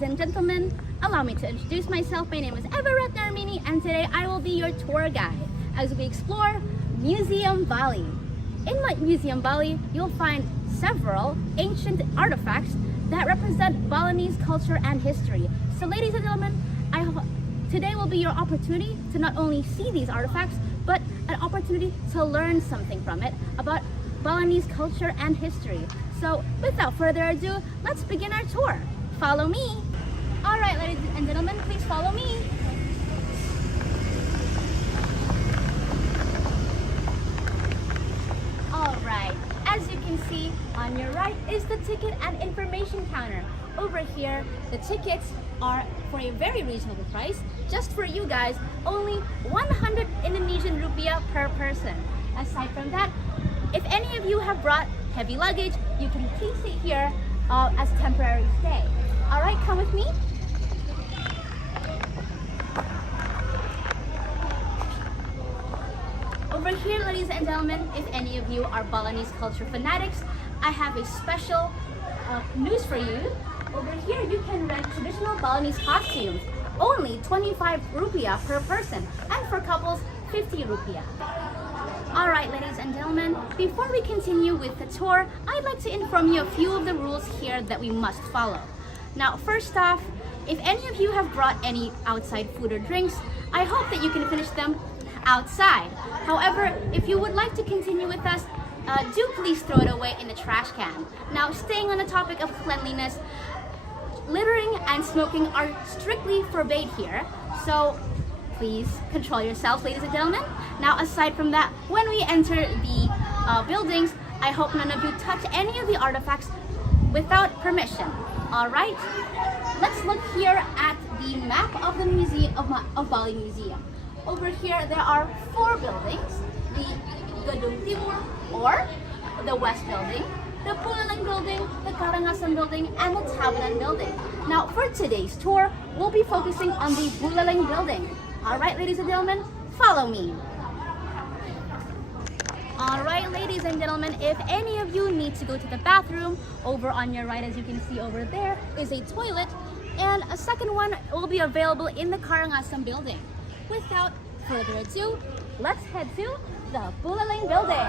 ladies and gentlemen, allow me to introduce myself. My name is Everett Narmini, and today I will be your tour guide as we explore Museum Bali. In Museum Bali, you'll find several ancient artifacts that represent Balinese culture and history. So ladies and gentlemen, today will be your opportunity to not only see these artifacts, but an opportunity to learn something from it about Balinese culture and history. So without further ado, let's begin our tour. Follow me. All right, ladies and gentlemen, please follow me. All right, as you can see, on your right is the ticket and information counter. Over here, the tickets are for a very reasonable price. Just for you guys, only 100 Indonesian rupiah per person. Aside from that, if any of you have brought heavy luggage, you can please sit here as temporary stay. All right, come with me. Over here, ladies and gentlemen, if any of you are Balinese culture fanatics, I have a special news for you. Over here, you can rent traditional Balinese costumes, only 25 rupiah per person, and for couples, 50 rupiah. All right, ladies and gentlemen, before we continue with the tour, I'd like to inform you a few of the rules here that we must follow. Now, first off, if any of you have brought any outside food or drinks, I hope that you can finish them outside. However, if you would like to continue with us, do please throw it away in the trash can. Now, staying on the topic of cleanliness, littering and smoking are strictly forbade here, so please control yourselves, ladies and gentlemen. Now, aside from that, when we enter the buildings, I hope none of you touch any of the artifacts without permission. All right, let's look here at the map of the museum of Bali Museum. Over here, there are 4 buildings: the Gedung Timur, or the West Building, the Buleleng Building, the Karangasem Building, and the Tabanan Building. Now, for today's tour, we'll be focusing on the Buleleng Building. All right, ladies and gentlemen, follow me. All right, ladies and gentlemen, if any of you need to go to the bathroom, over on your right, as you can see over there, is a toilet, and a second one will be available in the Karangasem Building. Without further ado, let's head to the Buleleng Building.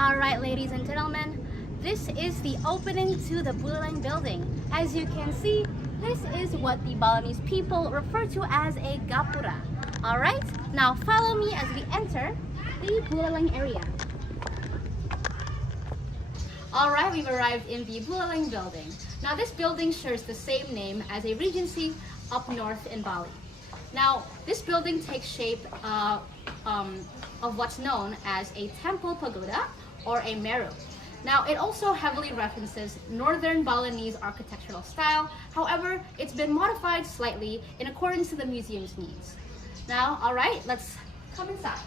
All right, ladies and gentlemen, this is the opening to the Buleleng Building. As you can see, this is what the Balinese people refer to as a gapura. All right, now follow me as we enter the Buleleng area. All right, we've arrived in the Buleleng Building. Now, this building shares the same name as a regency up north in Bali. Now, this building takes shape of what's known as a temple pagoda or a meru. Now, it also heavily references northern Balinese architectural style. However, it's been modified slightly in accordance to the museum's needs. Now, all right, let's come inside.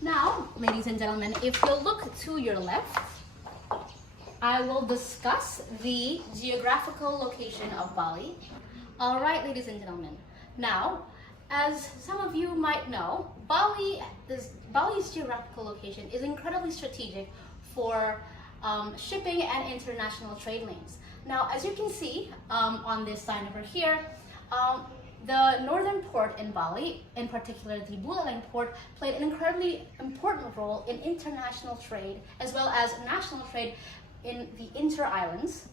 Now, ladies and gentlemen, if you'll look to your left, I will discuss the geographical location of Bali. All right, ladies and gentlemen. Now, as some of you might know, Bali's geographical location is incredibly strategic for shipping and international trade lanes. Now, as you can see on this sign over here, the northern port in Bali, in particular the Buleleng port, played an incredibly important role in international trade as well as national trade in the inter-islands.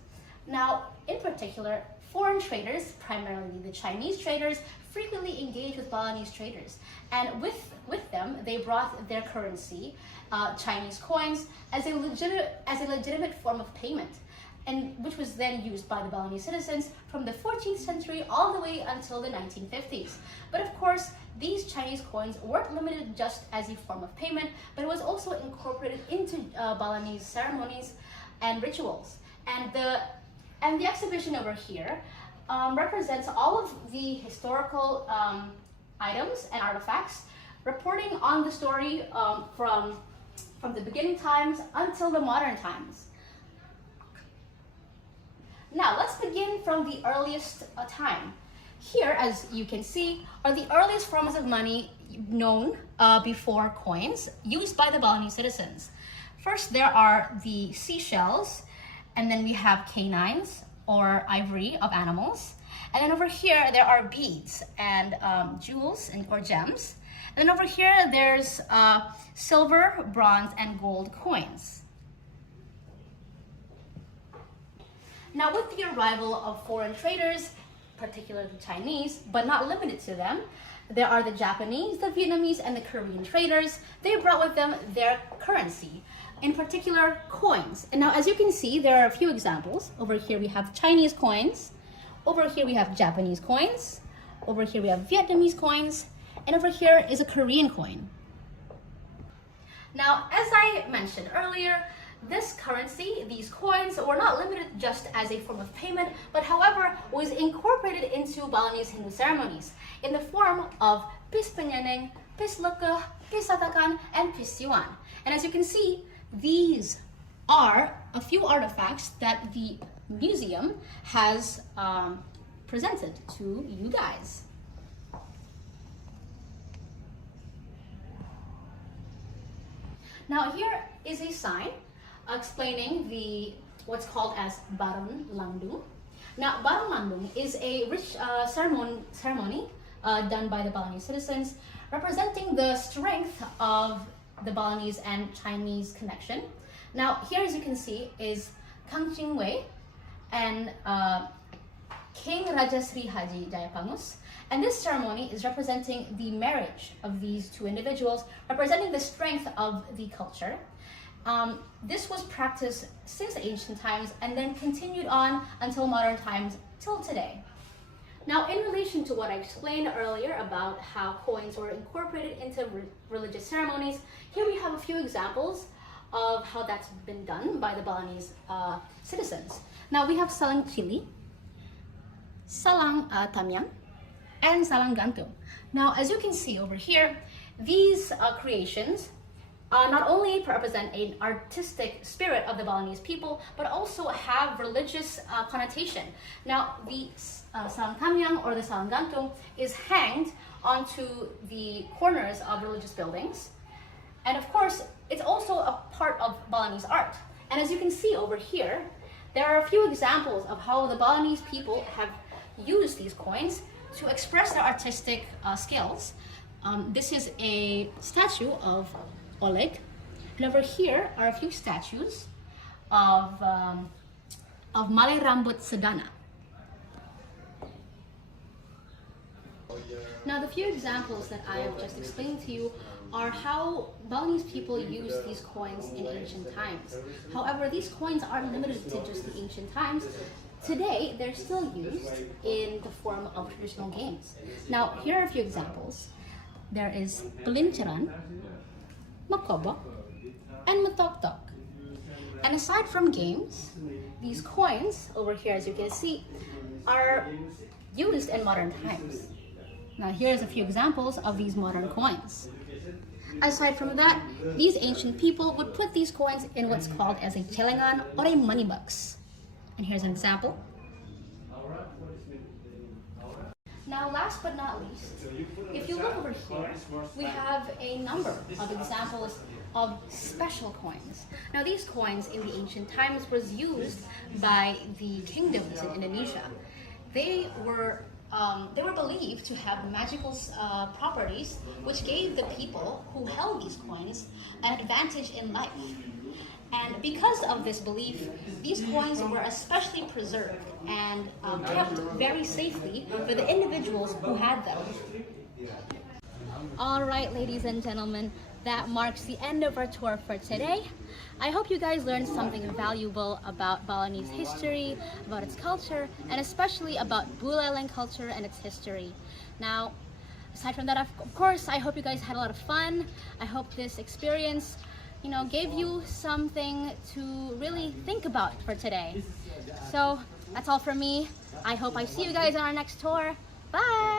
Now, in particular, foreign traders, primarily the Chinese traders, frequently engage with Balinese traders, and with them they brought their currency, Chinese coins, as a legitimate form of payment, and which was then used by the Balinese citizens from the 14th century all the way until the 1950s. But of course, these Chinese coins weren't limited just as a form of payment, but it was also incorporated into Balinese ceremonies and rituals. And the exhibition over here represents all of the historical items and artifacts, reporting on the story from the beginning times until the modern times. Now, let's begin from the earliest time. Here, as you can see, are the earliest forms of money known before coins used by the Balinese citizens. First, there are the seashells, and then we have canines or ivory of animals. And then over here, there are beads and jewels or gems. And then over here, there's silver, bronze, and gold coins. Now, with the arrival of foreign traders, particularly Chinese, but not limited to them, there are the Japanese, the Vietnamese, and the Korean traders. They brought with them their currency, in particular coins. And now, as you can see, there are a few examples. Over here, we have Chinese coins. Over here, we have Japanese coins. Over here, we have Vietnamese coins. And over here is a Korean coin. Now, as I mentioned earlier, this currency, these coins, were not limited just as a form of payment, but however, was incorporated into Balinese Hindu ceremonies in the form of Pispenyaneng, Pisleke, Pisatakan, and Pisiwan. And as you can see, these are a few artifacts that the museum has presented to you guys. Now here is a sign explaining what's called as Barun Langdung. Now Barun Langdung is a rich ceremony done by the Balinese citizens, representing the strength of the Balinese and Chinese connection. Now here, as you can see, is Kang Ching Wei and King Rajasri Haji Jayapangus. And this ceremony is representing the marriage of these two individuals, representing the strength of the culture. This was practiced since the ancient times and then continued on until modern times, till today. Now, in relation to what I explained earlier about how coins were incorporated into religious ceremonies, here we have a few examples of how that's been done by the Balinese citizens. Now, we have salang chili, salang tamyang, and salang gantung. Now, as you can see over here, these creations not only represent an artistic spirit of the Balinese people, but also have religious connotation. Now, the salang tamyang or the salang gantung is hanged onto the corners of religious buildings. And of course, it's also a part of Balinese art. And as you can see over here, there are a few examples of how the Balinese people have used these coins to express their artistic skills. This is a statue of Oleg, and over here are a few statues of Malay Rambut Sedana. Now, the few examples that I have just explained to you are how Balinese people used these coins in ancient times. However, these coins aren't limited to just the ancient times. Today, they're still used in the form of traditional games. Now, here are a few examples. There is Pelinceran, Makobo, and Matoktok. And aside from games, these coins over here, as you can see, are used in modern times. Now, here's a few examples of these modern coins. Aside from that, these ancient people would put these coins in what's called as a celengan or a money box. And here's an example. Now, last but not least, if you look over here, we have a number of examples of special coins. Now, these coins in the ancient times was used by the kingdoms in Indonesia. They were believed to have magical properties, which gave the people who held these coins an advantage in life. And because of this belief, these coins were especially preserved and kept very safely for the individuals who had them. All right, ladies and gentlemen, that marks the end of our tour for today. I hope you guys learned something valuable about Balinese history, about its culture, and especially about Buleleng culture and its history. Now, aside from that, of course, I hope you guys had a lot of fun. I hope this experience, gave you something to really think about for today. So that's all from me. I hope I see you guys on our next tour. Bye!